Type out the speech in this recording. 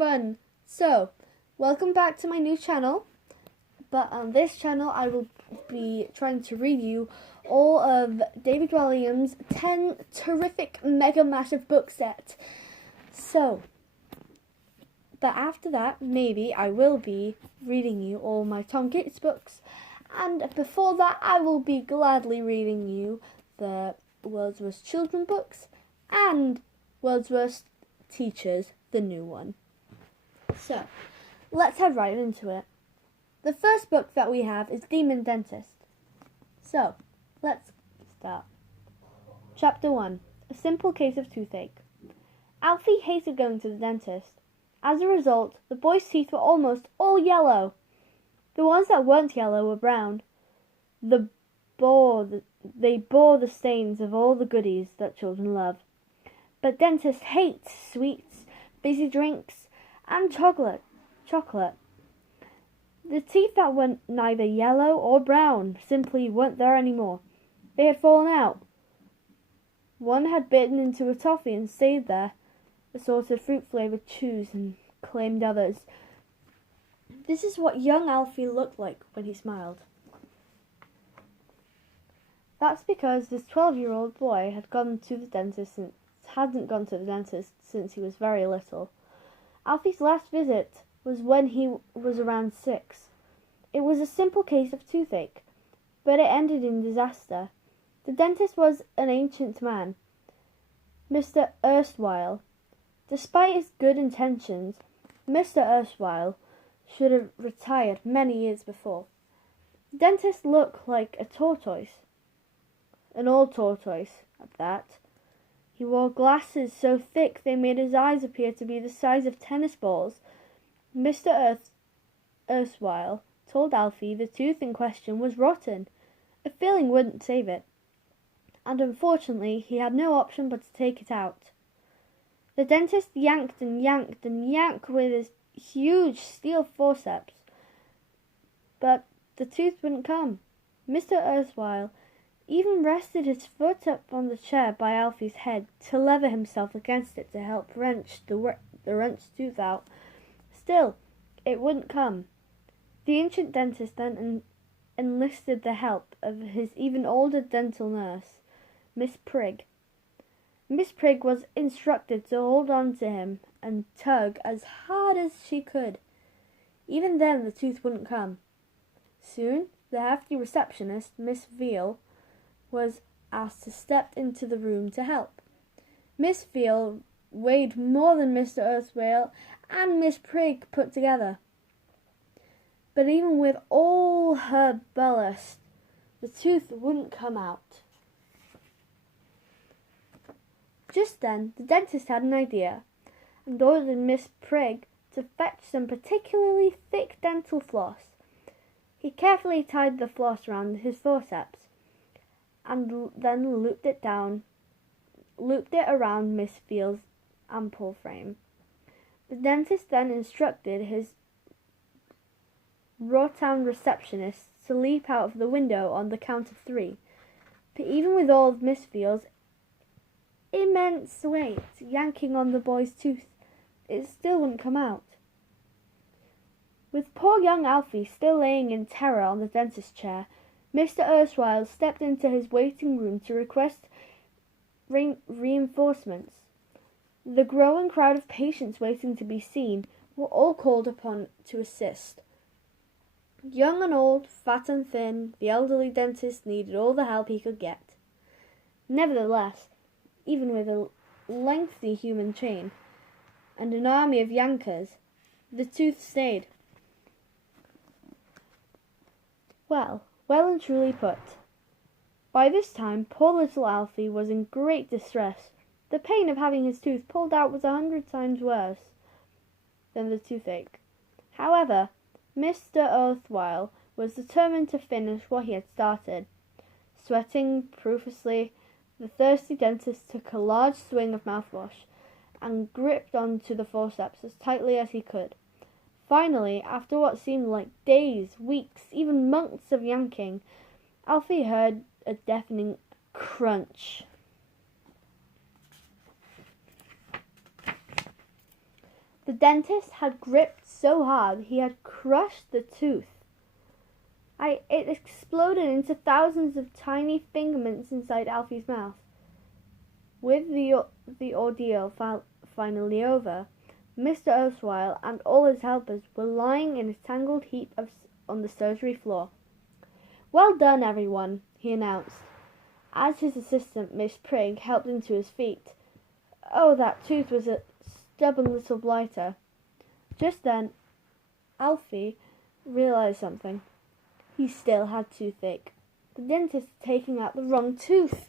everyone! So, welcome back to my new channel. But on this channel I will be trying to read you all of David Walliams' 10 terrific mega massive book set. So, but after that, maybe I will be reading you all my Tom Gates books. And before that, I will be gladly reading you the World's Worst Children books and World's Worst Teachers, the new one. So, let's head right into it. The first book that we have is Demon Dentist. So, let's start. Chapter 1. A Simple Case of Toothache. Alfie hated going to the dentist. As a result, the boy's teeth were almost all yellow. The ones that weren't yellow were brown. They bore the stains of all the goodies that children love. But dentists hate sweets, fizzy drinks, and chocolate. The teeth that were neither yellow or brown simply weren't there anymore. They had fallen out. One had bitten into a toffee and stayed there, assorted fruit-flavoured chews, and claimed others. This is what young Alfie looked like when he smiled. That's because this 12-year-old boy hadn't gone to the dentist since he was very little. Alfie's last visit was when he was around 6. It was a simple case of toothache, but it ended in disaster. The dentist was an ancient man, Mr. Erstwhile. Despite his good intentions, Mr. Erstwhile should have retired many years before. The dentist looked like a tortoise. An old tortoise, at that. He wore glasses so thick they made his eyes appear to be the size of tennis balls. Mr. Erstwhile told Alfie the tooth in question was rotten. A filling wouldn't save it, and unfortunately he had no option but to take it out. The dentist yanked and yanked and yanked with his huge steel forceps, but the tooth wouldn't come. Mr. Erstwhile even rested his foot up on the chair by Alfie's head to lever himself against it to help wrench the wrenched tooth out. Still, it wouldn't come. The ancient dentist then enlisted the help of his even older dental nurse, Miss Prigg. Miss Prigg was instructed to hold on to him and tug as hard as she could. Even then the tooth wouldn't come. Soon the hefty receptionist, Miss Veal, was asked to step into the room to help. Miss Veal weighed more than Mr. Erstwhile and Miss Prigg put together. But even with all her ballast, the tooth wouldn't come out. Just then the dentist had an idea and ordered Miss Prigg to fetch some particularly thick dental floss. He carefully tied the floss around his forceps and then looped it around Miss Veal's ample frame. The dentist then instructed his Rawtown receptionist to leap out of the window on the count of 3. But even with all of Miss Veal's immense weight yanking on the boy's tooth, it still wouldn't come out. With poor young Alfie still laying in terror on the dentist's chair, Mr. Erstwhile stepped into his waiting room to request reinforcements. The growing crowd of patients waiting to be seen were all called upon to assist. Young and old, fat and thin, the elderly dentist needed all the help he could get. Nevertheless, even with a lengthy human chain and an army of yankers, the tooth stayed. Well and truly put. By this time, poor little Alfie was in great distress. The pain of having his tooth pulled out was 100 times worse than the toothache. However, Mr. Erstwhile was determined to finish what he had started. Sweating profusely, the thirsty dentist took a large swing of mouthwash and gripped onto the forceps as tightly as he could. Finally, after what seemed like days, weeks, even months of yanking, Alfie heard a deafening crunch. The dentist had gripped so hard he had crushed the tooth. It exploded into thousands of tiny fingermints inside Alfie's mouth. With the ordeal finally over, Mr. Erstwhile and all his helpers were lying in a tangled heap on the surgery floor. "Well done, everyone," he announced, as his assistant, Miss Prigg, helped him to his feet. "Oh, that tooth was a stubborn little blighter." Just then, Alfie realized something. He still had toothache. The dentist had taken out the wrong tooth.